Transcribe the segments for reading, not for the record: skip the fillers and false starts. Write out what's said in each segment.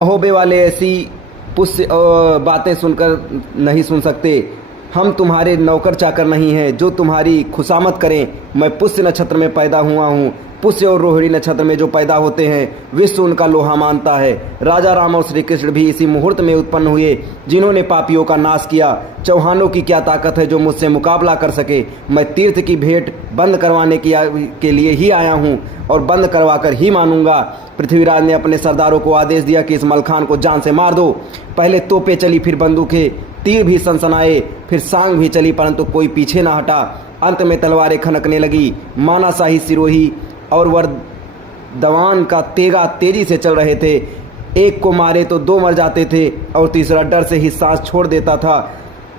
होबे वाले ऐसी पुष्य बातें सुनकर नहीं सुन सकते। हम तुम्हारे नौकर चाकर नहीं हैं जो तुम्हारी खुशामद करें। मैं पुष्य नक्षत्र में पैदा हुआ हूँ। पुष्य और रोहिणी नक्षत्र में जो पैदा होते हैं विश्व उनका लोहा मानता है। राजा राम और श्री कृष्ण भी इसी मुहूर्त में उत्पन्न हुए जिन्होंने पापियों का नाश किया। चौहानों की क्या ताकत है जो मुझसे मुकाबला कर सके। मैं तीर्थ की भेंट बंद करवाने के लिए ही आया हूँ और बंद करवाकर ही मानूंगा। पृथ्वीराज ने अपने सरदारों को आदेश दिया कि इस मलखान को जान से मार दो। पहले तोपें चली, फिर बंदूकें, तीर भी सनसनाए, फिर सांग भी चली, परंतु कोई पीछे ना हटा। अंत में तलवारें खनकने लगी। मानाशाही, सिरोही और वर्दवान का तेगा तेजी से चल रहे थे। एक को मारे तो दो मर जाते थे और तीसरा डर से ही सांस छोड़ देता था।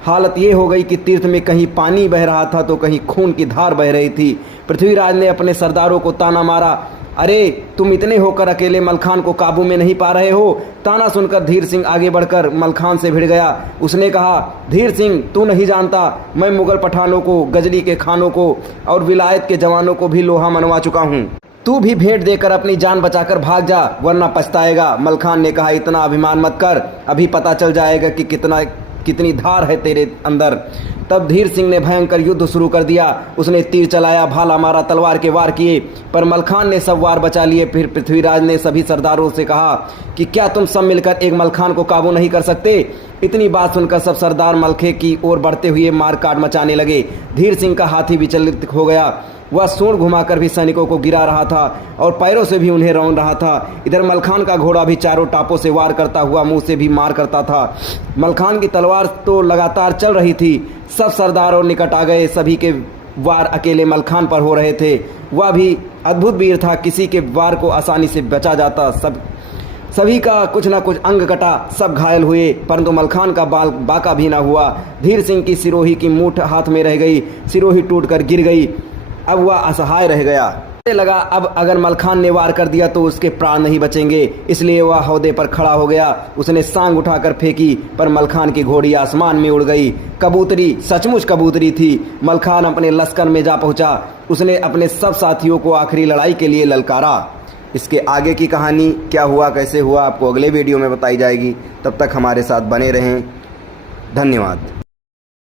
हालत ये हो गई कि तीर्थ में कहीं पानी बह रहा था तो कहीं खून की धार बह रही थी। पृथ्वीराज ने अपने सरदारों को ताना मारा, अरे तुम इतने होकर अकेले मलखान को काबू में नहीं पा रहे हो। ताना सुनकर धीर सिंह आगे बढ़कर मलखान से भिड़ गया। उसने कहा, धीर सिंह तू नहीं जानता, मैं मुगल पठानों को, गजनी के खानों को और विलायत के जवानों को भी लोहा मनवा चुका हूँ। तू भी भेंट देकर अपनी जान बचाकर भाग जा, वरना पछताएगा। मलखान ने कहा, इतना अभिमान मत कर, अभी पता चल जाएगा कि कितनी धार है तेरे अंदर। तब धीर सिंह ने भयंकर युद्ध शुरू कर दिया। उसने तीर चलाया, भाला मारा, तलवार के वार किए, पर मलखान ने सब वार बचा लिए। फिर पृथ्वीराज ने सभी सरदारों से कहा कि क्या तुम सब मिलकर एक मलखान को काबू नहीं कर सकते। इतनी बात सुनकर सब सरदार मलखे की ओर बढ़ते हुए मार काट मचाने लगे। धीर सिंह का हाथी विचलित हो गया। वह सूंड घुमाकर भी सैनिकों को गिरा रहा था और पैरों से भी उन्हें रौंद रहा था। इधर मलखान का घोड़ा भी चारों टापों से वार करता हुआ मुंह से भी मार करता था। मलखान की तलवार तो लगातार चल रही थी। सब सरदार और निकट आ गए। सभी के वार अकेले मलखान पर हो रहे थे। वह भी अद्भुत वीर था, किसी के वार को आसानी से बचा जाता। सभी का कुछ न कुछ अंग कटा, सब घायल हुए, परंतु मलखान का बाल बाका भी न हुआ। धीर सिंह की सिरोही की मूठ हाथ में रह गई। सिरोही टूटकर गिर गई। अब वह असहाय रह गया। लगा अब अगर मलखान ने वार कर दिया तो उसके प्राण नहीं बचेंगे, इसलिए वह हौदे पर खड़ा हो गया। उसने सांग उठाकर फेंकी, पर मलखान की घोड़ी आसमान में उड़ गई। कबूतरी सचमुच कबूतरी थी। मलखान अपने लश्कर में जा पहुंचा। उसने अपने सब साथियों को आखिरी लड़ाई के लिए ललकारा। इसके आगे की कहानी क्या हुआ, कैसे हुआ, आपको अगले वीडियो में बताई जाएगी। तब तक हमारे साथ बने रहें। धन्यवाद।